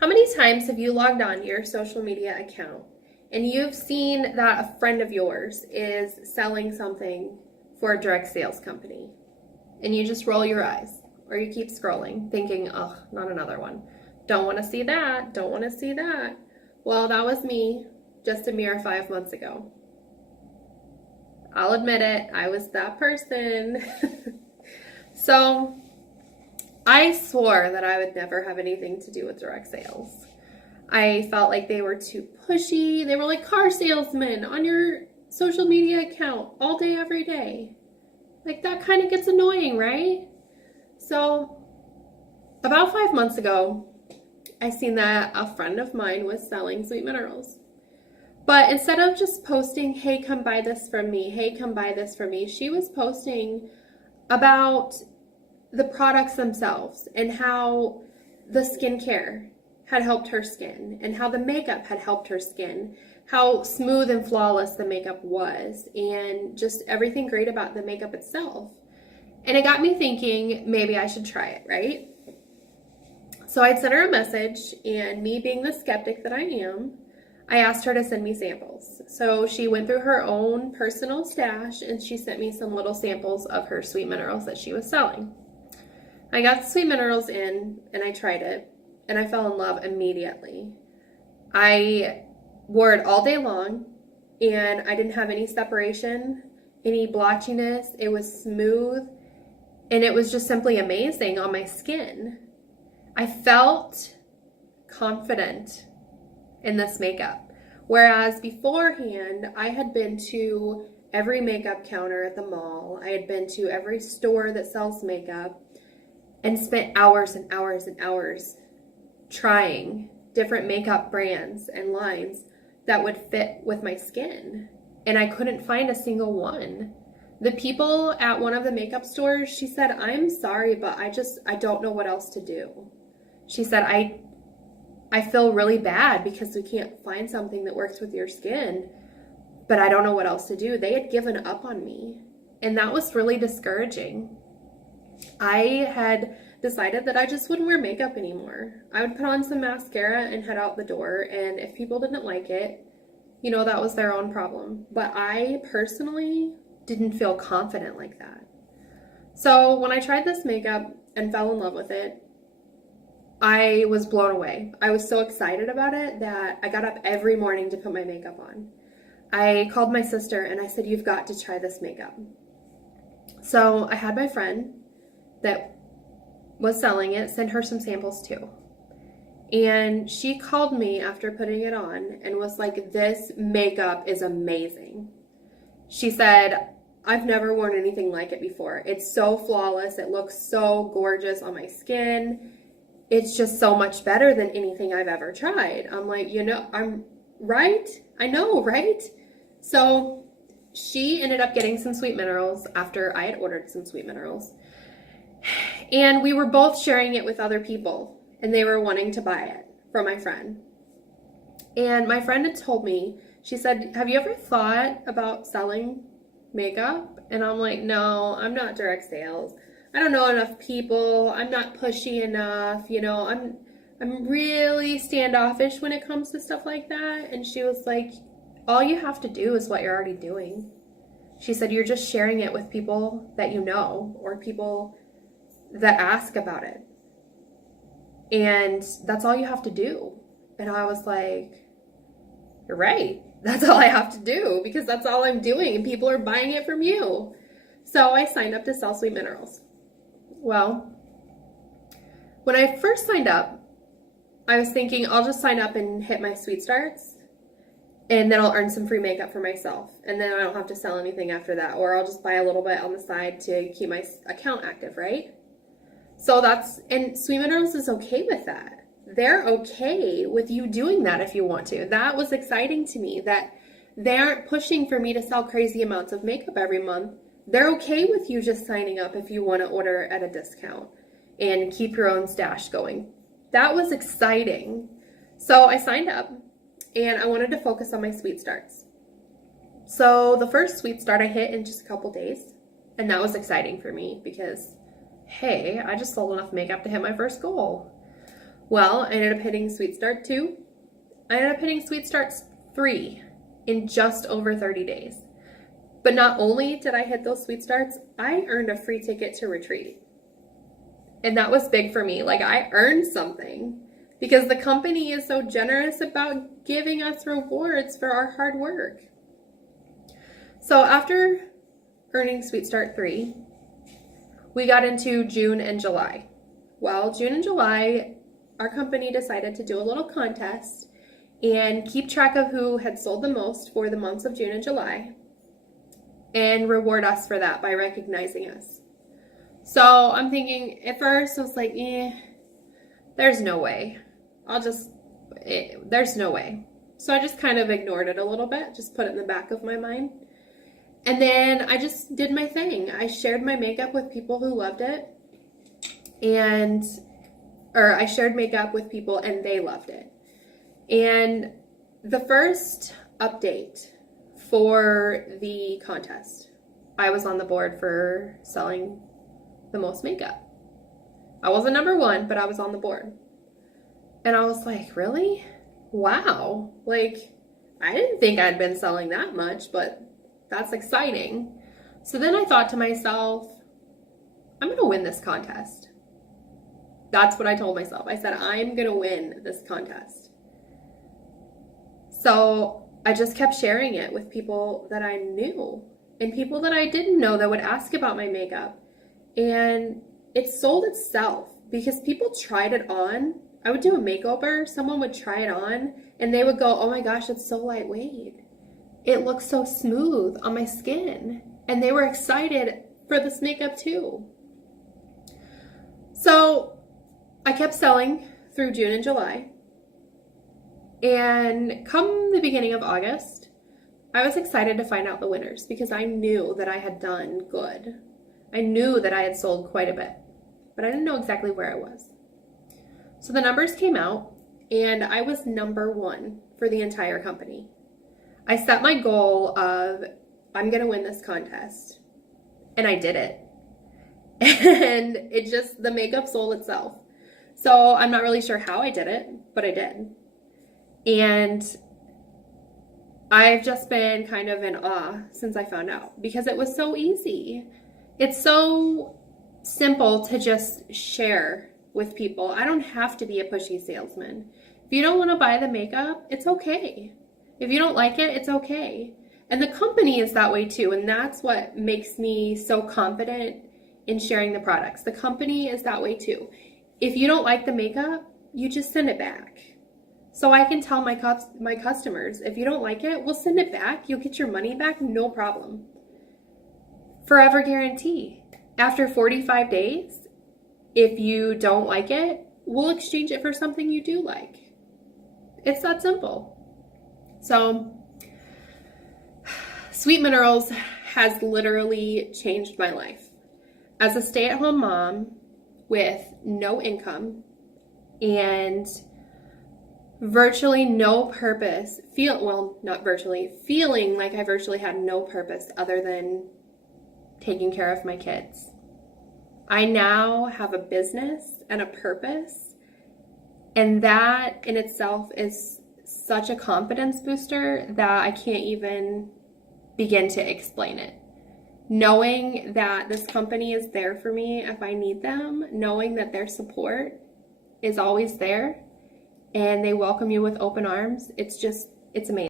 How many times have you logged on to your social media account and you've seen that a friend of yours is selling something for a direct sales company and you just roll your eyes or you keep scrolling thinking, oh, not another one. Don't want to see that. Don't want to see that. Well, that was me just a mere 5 months ago. I'll admit it. I was that person. So I swore that I would never have anything to do with direct sales. I felt like they were too pushy. They were like car salesmen on your social media account all day, every day. Like that kind of gets annoying, right? So about 5 months ago, I seen that a friend of mine was selling sweet minerals. But instead of just posting, hey, come buy this from me, hey, come buy this from me, she was posting about the products themselves and how the skincare had helped her skin and how the makeup had helped her skin, how smooth and flawless the makeup was, and just everything great about the makeup itself. And it got me thinking maybe I should try it, right? So I'd sent her a message, and me being the skeptic that I am, I asked her to send me samples. So she went through her own personal stash and she sent me some little samples of her sweet minerals that she was selling. I got the sweet minerals in and I tried it and I fell in love immediately. I wore it all day long and I didn't have any separation, any blotchiness. It was smooth and it was just simply amazing on my skin. I felt confident in this makeup. Whereas beforehand, I had been to every makeup counter at the mall. I had been to every store that sells makeup and spent hours and hours and hours trying different makeup brands and lines that would fit with my skin. And I couldn't find a single one. The people at one of the makeup stores, she said, I'm sorry, but I don't know what else to do. She said, I feel really bad because we can't find something that works with your skin, but I don't know what else to do. They had given up on me, and that was really discouraging. I had decided that I just wouldn't wear makeup anymore. I would put on some mascara and head out the door, and if people didn't like it, that was their own problem. But I personally didn't feel confident like that. So when I tried this makeup and fell in love with it, I was blown away. I was so excited about it that I got up every morning to put my makeup on. I called my sister and I said, you've got to try this makeup. So I had my friend that was selling it send her some samples too. And she called me after putting it on and was like, this makeup is amazing. She said, I've never worn anything like it before. It's so flawless. It looks so gorgeous on my skin. It's just so much better than anything I've ever tried. I'm like, I'm right. I know, right? So she ended up getting some sweet minerals after I had ordered some sweet minerals. And we were both sharing it with other people and they were wanting to buy it from my friend. And my friend had told me, she said, have you ever thought about selling makeup? And I'm like, no, I'm not direct sales. I don't know enough people. I'm not pushy enough. I'm really standoffish when it comes to stuff like that. And she was like, all you have to do is what you're already doing. She said, you're just sharing it with people that you know or people that ask about it. And that's all you have to do. And I was like, you're right. That's all I have to do because that's all I'm doing and people are buying it from you. So I signed up to sell sweet minerals. Well, when I first signed up, I was thinking I'll just sign up and hit my sweet starts and then I'll earn some free makeup for myself. And then I don't have to sell anything after that, or I'll just buy a little bit on the side to keep my account active, right? So and Sweet Minerals is okay with that. They're okay with you doing that if you want to. That was exciting to me that they aren't pushing for me to sell crazy amounts of makeup every month. They're okay with you just signing up if you want to order at a discount and keep your own stash going. That was exciting. So I signed up and I wanted to focus on my sweet starts. So the first sweet start I hit in just a couple days, and that was exciting for me because, hey, I just sold enough makeup to hit my first goal. Well, I ended up hitting Sweet Start 2. I ended up hitting Sweet Start 3 in just over 30 days. But not only did I hit those Sweet Starts, I earned a free ticket to retreat. And that was big for me. Like, I earned something because the company is so generous about giving us rewards for our hard work. So after earning Sweet Start 3, we got into June and July. Well, June and July, our company decided to do a little contest and keep track of who had sold the most for the months of June and July and reward us for that by recognizing us. So I'm thinking, at first I was like, there's no way. There's no way. So I just kind of ignored it a little bit, just put it in the back of my mind. And then I just did my thing. I shared my makeup with people who loved it. I shared makeup with people and they loved it. And the first update for the contest, I was on the board for selling the most makeup. I wasn't number 1, but I was on the board. And I was like, really? Wow. Like, I didn't think I'd been selling that much, but that's exciting. So then I thought to myself, I'm going to win this contest. That's what I told myself. I said, I'm going to win this contest. So I just kept sharing it with people that I knew and people that I didn't know that would ask about my makeup. And it sold itself because people tried it on. I would do a makeover, someone would try it on, and they would go, oh my gosh, it's so lightweight. It looks so smooth on my skin. And they were excited for this makeup too. So I kept selling through June and July. And come the beginning of August, I was excited to find out the winners because I knew that I had done good. I knew that I had sold quite a bit, but I didn't know exactly where I was. So the numbers came out and I was number 1 for the entire company. I set my goal of, I'm going to win this contest. And I did it. And the makeup sold itself. So I'm not really sure how I did it, but I did. And I've just been kind of in awe since I found out because it was so easy. It's so simple to just share with people. I don't have to be a pushy salesman. If you don't want to buy the makeup, it's okay. If you don't like it, it's okay. And the company is that way too. And that's what makes me so confident in sharing the products. The company is that way too. If you don't like the makeup, you just send it back. So I can tell my customers, if you don't like it, we'll send it back. You'll get your money back, no problem. Forever guarantee. After 45 days, if you don't like it, we'll exchange it for something you do like. It's that simple. So, Sweet Minerals has literally changed my life. As a stay-at-home mom with no income and virtually no purpose, feeling like I virtually had no purpose other than taking care of my kids. I now have a business and a purpose, and that in itself is such a confidence booster that I can't even begin to explain it. Knowing that this company is there for me if I need them, knowing that their support is always there and they welcome you with open arms, it's amazing.